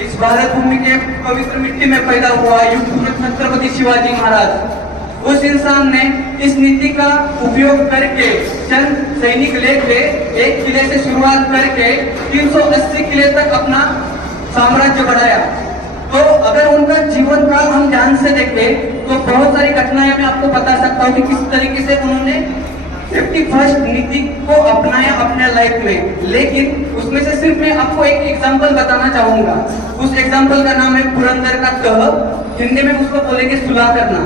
इस भारत भूमि के पवित्र मिट्टी में पैदा हुआ युग पुरुष छत्रपति शिवाजी महाराज। उस इंसान ने इस नीति का उपयोग करके चंद सैनिक लेके एक किले से शुरुआत करके 380 किले तक अपना साम्राज्य बढ़ाया। तो अगर उनका जीवन काल हम ध्यान से देखें तो बहुत सारी घटनाएं मैं आपको बता सकता हूँ कि किस तरीके से उन्होंने सेफ्टी फर्स्ट नीति को अपनाया अपने लाइफ में। लेकिन उसमें से सिर्फ मैं आपको एक एग्जांपल बताना चाहूंगा। उस एग्जांपल का नाम है पुरंदर का तह, हिंदी में उसको बोलेंगे सुलह करना।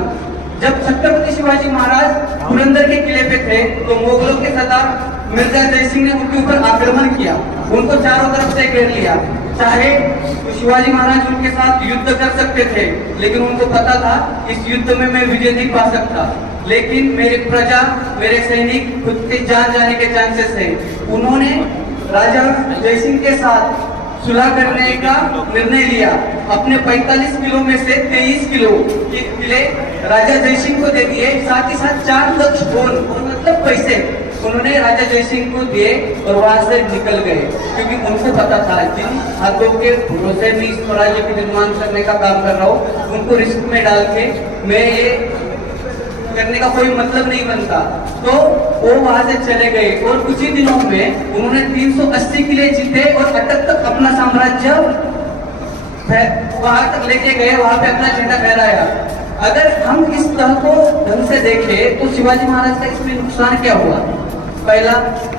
जब छत्रपति शिवाजी महाराज पुरंदर के किले पे थे तो मुगलों के सरदार मिर्जा जय सिंह ने उनके ऊपर आक्रमण किया, उनको चारों तरफ से घेर लिया। चाहे शिवाजी महाराज उनके साथ युद्ध कर सकते थे, लेकिन उनको पता था इस युद्ध में मैं विजय नहीं पा सकता। लेकिन मेरी प्रजा, मेरे सैनिक खुद के जान जाने के चांसेस है। उन्होंने राजा जय सिंह के साथ सुलह करने का निर्णय लिया। अपने 45 किलो में से 23 किलो के किले राजा जय सिंह को दे दिए, साथ ही साथ 4 लाख गोल मतलब पैसे उन्होंने राजा जय सिंह को दिए और वहां से निकल गए, क्योंकि उनको पता था जिन हाथों के भरोसे में इस स्वराज्य के निर्माण करने का काम कर रहा हूँ, उनको रिस्क में डाल के मैं ये करने का कोई मतलब नहीं बनता। तो वो वहां से चले गए और कुछ ही दिनों में उन्होंने 380 किले जीते और अटक तक अपना साम्राज्य वहां तक लेके गए, वहां पे अपना झंडा फहराया। अगर हम इस तरह को ढंग से देखें तो शिवाजी महाराज का इसमें नुकसान क्या हुआ? पहला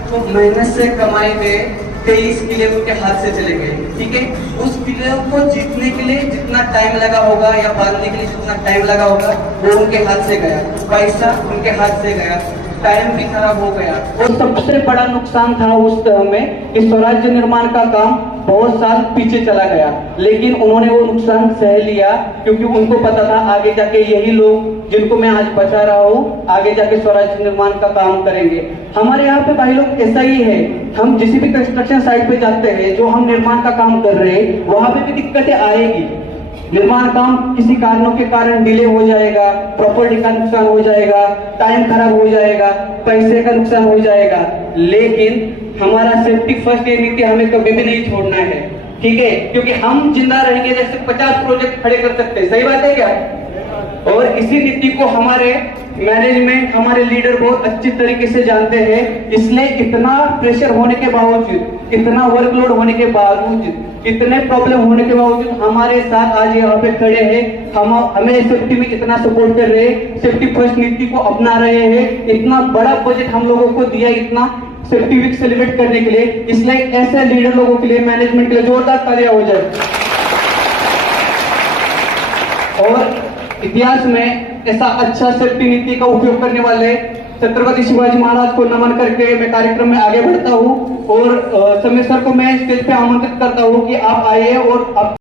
तो मेहनत से कमाए गए 23 किले उनके हाथ से चले गए। ठीक है, उस किले को जीतने के लिए जितना टाइम लगा होगा या बांधने के लिए जितना टाइम लगा होगा वो उनके हाथ से गया, पैसा उनके हाथ से गया, टाइम भी खराब हो गया। और सबसे बड़ा नुकसान था उस तरह में कि स्वराज्य निर्माण का काम बहुत साल पीछे चला गया, लेकिन उन्होंने वो नुकसान सह लिया क्योंकि उनको पता था आगे जाके यही लोग जिनको मैं आज बचा रहा हूँ आगे जाके स्वराज्य निर्माण का काम करेंगे। हमारे यहाँ पे भाई लोग ऐसा ही है, हम जिस भी कंस्ट्रक्शन साइट पे जाते हैं, जो हम निर्माण का काम कर रहे हैं वहां पे भी दिक्कतें आएगी। निर्माण काम किसी कारणों के कारण डिले हो जाएगा, प्रॉपर्टी का नुकसान हो जाएगा, टाइम खराब हो जाएगा, पैसे का नुकसान हो जाएगा, लेकिन हमारा सेफ्टी फर्स्ट ये नीति हमें कभी भी नहीं छोड़ना है। ठीक है, क्योंकि हम जिंदा रहेंगे जैसे 50 प्रोजेक्ट खड़े कर सकते हैं। सही बात है क्या? और इसी नीति को हमारे मैनेजमेंट, हमारे लीडर बहुत अच्छी तरीके से जानते हैं। इसलिए इतना प्रेशर होने के बावजूद, इतना वर्कलोड होने के बावजूद, इतने प्रॉब्लम होने के बावजूद हमारे साथ आज यहाँ पे खड़े हैं। हम हमें सेफ्टी में इतना सपोर्ट कर रहे हैं, सेफ्टी फर्स्ट नीति को अपना रहे हैं। इतना बड़ा बजट हम लोगों को दिया इतना सेफ्टी वीक सेलिब्रेट करने के लिए। इसलिए ऐसे लीडर लोगों के लिए, मैनेजमेंट के लिए जोरदार तालियां हो जाए। और इतिहास में ऐसा अच्छा सेफ्टी नीति का उपयोग करने वाले छत्रपति शिवाजी महाराज को नमन करके मैं कार्यक्रम में आगे बढ़ता हूँ और समीर सर को मैं स्टेज पे आमंत्रित करता हूँ कि आप आइए और आप